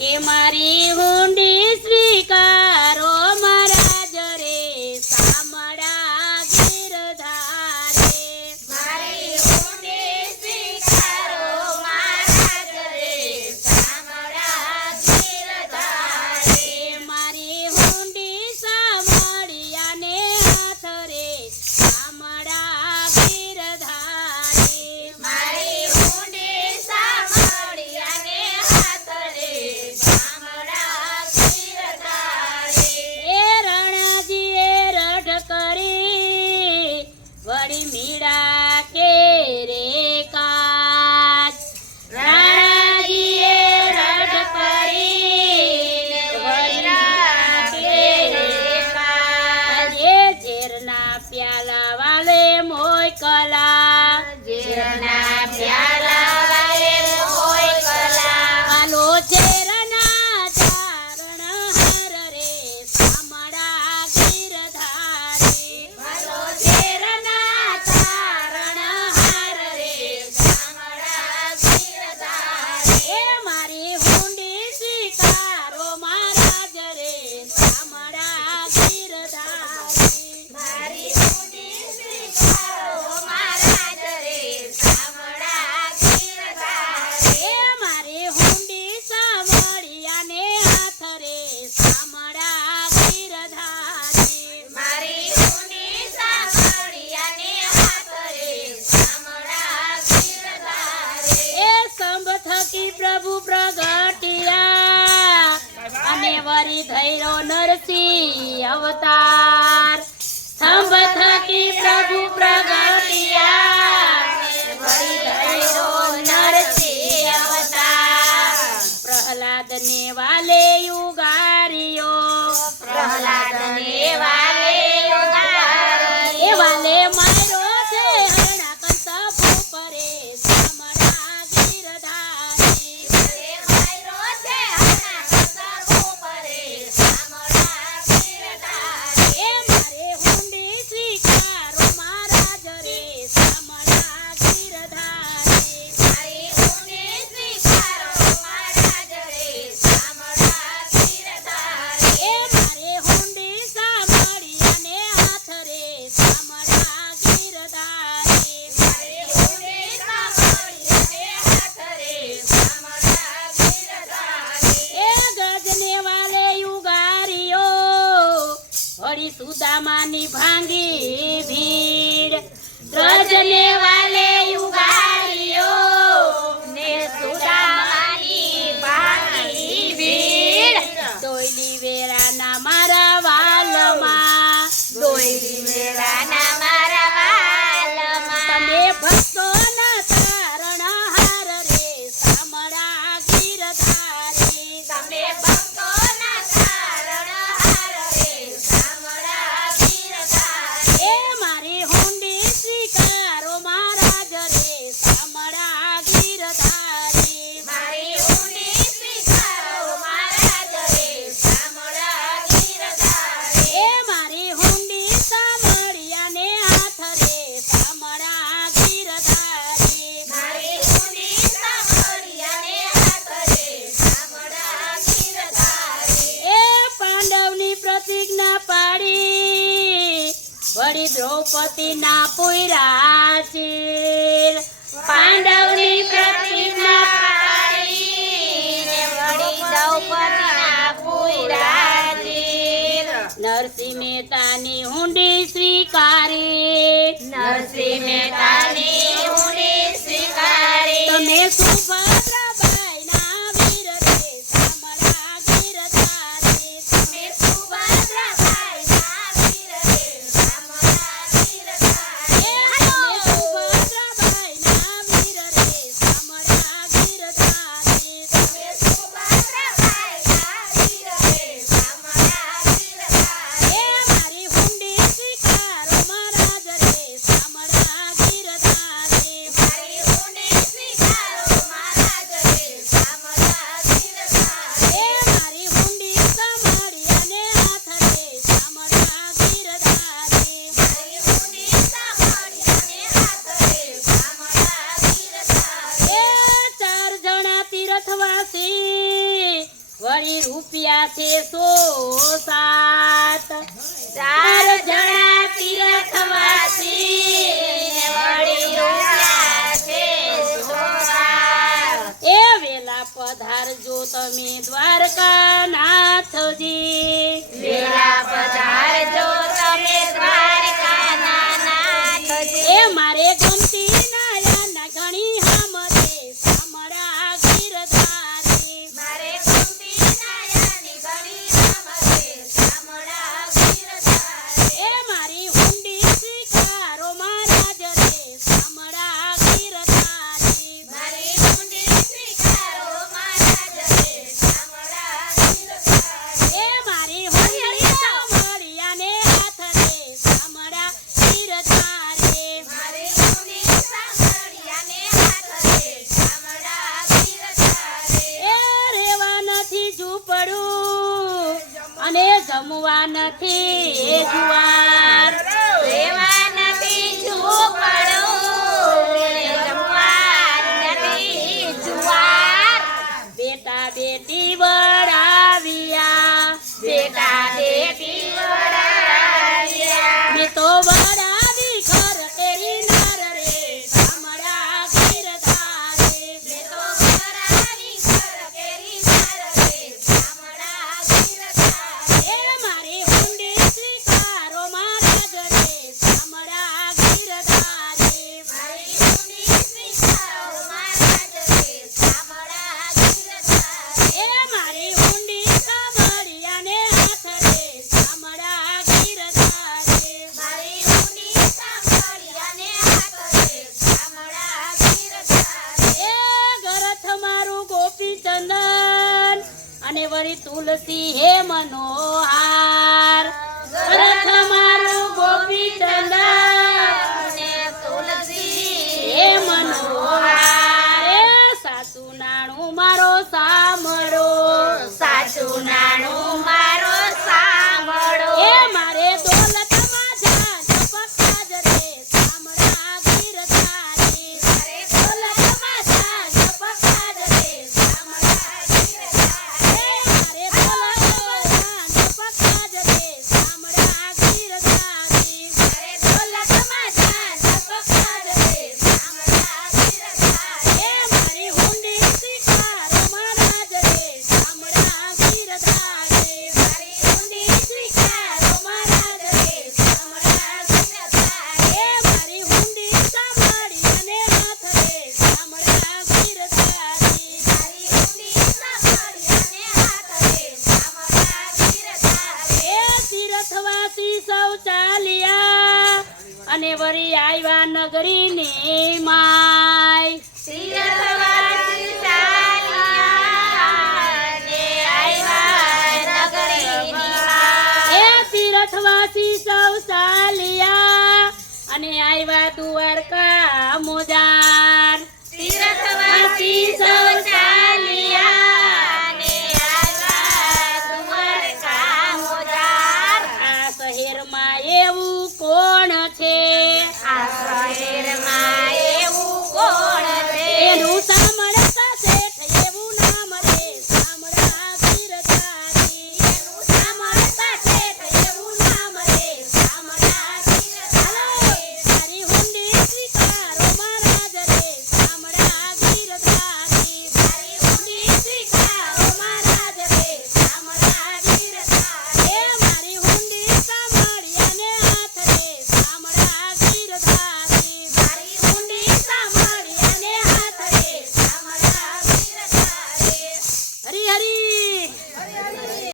કે મારી હુંડી સ્વીકારો મહારાજ રે સામડા ગીરધારે મારી હુંડી સ્વીકારો મહારાજ રે સામડા ગીરધારે મારી હુંડી સામળિયાને હાથ રે સામડા ગીરધારે મારી હુંડી સામળિયાને હાથ રે સામડા ગીરધારે એ રણાજીએ રઢ કરી વળી મીડા કે રે કાચ રણાજીએ રઢ કરી વળી મીડા કે રે કાચ એ ઝેરના પ્યાલા વાલે મોકલા ઝેરના પ્યાલા વાલે મોકલા વાલો ઝેરના ચારણ હાર રે સામડા ગીરધારે વાલો ઝેરના ચારણ હાર રે સામડા ગીરધારે એ મારી હુંડી સ્વીકારો મહારાજ રે સામડા ગીરધારે મારી હુંડી સ્વીકારો મહારાજ રે સામડા ગીરધારે એ મારી હુંડી સામળિયાને હાથ રે સામડા ગીરધારે મારી હુંડી સામળિયાને હાથ રે સામડા ગીરધારે એ સંભ થકી પ્રભુ પ્રગટિયા અને વરી ધૈરો નરસિંહ અવતાર સંભ થકી પ્રભુ પ્રગટિયા વરી ધૈરો નરસિંહ અવતાર પ્રહલાદ ને વાલે યુગારિયો પ્રહલાદને વાલે યુગારી એ વાલે મારો છે હરણા કંતા ભૂપરે સામડા ગીરધારે વાલે માયરો છે હરણા કંતા ભૂપરે સામડા ગીરધારે એ મારે હુંડી સ્વીકારો મહારાજ રે સામડા ગીરધારે મારી હુંડી સ્વીકારો મહારાજ રે સામડા ગીરધારે એ મારે હુંડી સામળિયાને હાથ રે સામડા ગીરધારે મારી હુંડી સામળિયાને હાથ રે સામડા ગીરધારે એ ગજને વાલે યુગારિયો વળી સુદામાની ભાંગી ભીડ ગજને વાલે યુગારિયો ને સુદામાની ભાંગી ભીડ દોયલી વેરાના મારા વાલમાં દોયલી વેળાના મારા વાલમાં તમે ભક્તોના તારણ હાર રે સામડા ગીરધારે તમે ભક્તોના તારણ હાર રે સામડા ગીરધારે એ મારી હુંડી સ્વીકારો મહારાજ રે સામડા ગીરધારે મારી હુંડી સ્વીકારો મહારાજ રે સામડા ગીરધારે એ મારી હુંડી સામળિયાને હાથ રે સામડા ગીરધારે મારી હુંડી સામળિયાને હાથ રે સામડા ગીરધારે એ પાંડવની પ્રતિજ્ઞા પાડી વળી દ્રૌપદીના પુયરા ચીર પાંડવની પ્રતિજ્ઞા પાડીને વળી દ્રૌપદીના પુયરા ચીર નરસિંહ મહેતાની હુંડી સ્વીકારી નરસિંહ મહેતાની હુંડી સ્વીકારી તમે સુભદ્રાબાઈના વીર રે સામડા ગીરધારે તમે સુભદ્રાબાઈના વીર રે સામડા ગીરધારે એ તમે સુભદ્રાબાઈના વીર રે સામડા ગીરધારે તમે સુભદ્રાબાઈના વીર રે સામડા ગીરધારે એ મારી હુંડી સ્વીકારો મહારાજ રે સામડા ગીરધારે વળી રૂપિયા છે 107 ચાર જણા તીર્થવાસી ને વળી રૂપિયા છે 112. એ વેલા પધારજો તમે દ્વારકાનાથજી વેલા પધારજો તમે દ્વારકાના નાથજી. એ મારે ગમતી નાયા ઘણી હામરે સામરા ગીરધારી મારે ગમતી નાયાની ઘણી રામરે સામળા ગીરધારી. એ મારી હુંડી સ્વીકારો મહારાજ રે સામરા ગીરધારી મારી ઊંડી સ્વીકારો મહારાજ રે સામળા ગીરધારી. એ મારી હુંડી સાંભળ્યાને હાથ રે સામરા ગીરધારી મારી ઊંડી સાંભળ્યાને હાથ રે સામળા ગીરધારી. એ રેવા નથી ઝૂંપડું અને જમવા નથી એ જુવાર રેવા નથી ઝૂંપડું ને જમવા નથી જુવાર. બેટા બેટી વડાવ્યા બેટા બેટી વડાવ્યા. મેં તો વડાવી ઘર કેરી નાર રે સામરા ગીરધારી મેં તો વરાવી ઘર કેરી નાર રે સામળા ગીરધારી. એ મારી હુંડી સ્વીકારો મહારાજ રે સામરા ગીરધારી મારી ઊંડી સ્વીકારો મહારાજ રે સામળા ગીરધારી. એ મારી હુંડી સાંભળ્યાને હાથ રે સામરા ગીરધારી મારી ઊંડી સાંભળ્યાને હાથ રે સામળા ગીરધારી. એ ગરથ મારું ગોપીચંદન અને વળી તુલસી હે મનોહાર ગરથ મારું ગોપીચંદન ને તુલસી હે મનોહાર એ સાસુ નાણું મારો સામરો સાચું નાણું મારો સાંભળો. એ મારે દોલતમાં જાન પકાજ રે સામરા ગીરધારી મારે દોલતમાં જાન પકાજ રે સામળા ગીરધારી. એ મારે દોલતમાં જાન પકાજ રે સામરા ગીરધારી મારે દોલતમાં જાન પકાજ રે સામળા ગીરધારી. એ મારી હુંડી સ્વીકારો મહારાજ રે સામરા ગીરધારી મારી ઊંડી સ્વીકારો મહારાજ રે સામળા ગીરધારી. એ મારી હુંડી સાંભળી અને હાથ રે સામરા ગીરધારી મારી ઊંડી સાંભળ્યાને હાથ રે સામળા ગીરધારી. એ તીર્થવાસી સૌ ચાલ્યા અને વળી આવ્યા નગરીની માય તીર્થવાસી ચાલ્યા ને આવ્યા નગરીની માય. એ તીર્થવાસી સૌ ચાલ્યા અને આવ્યા દ્વારકા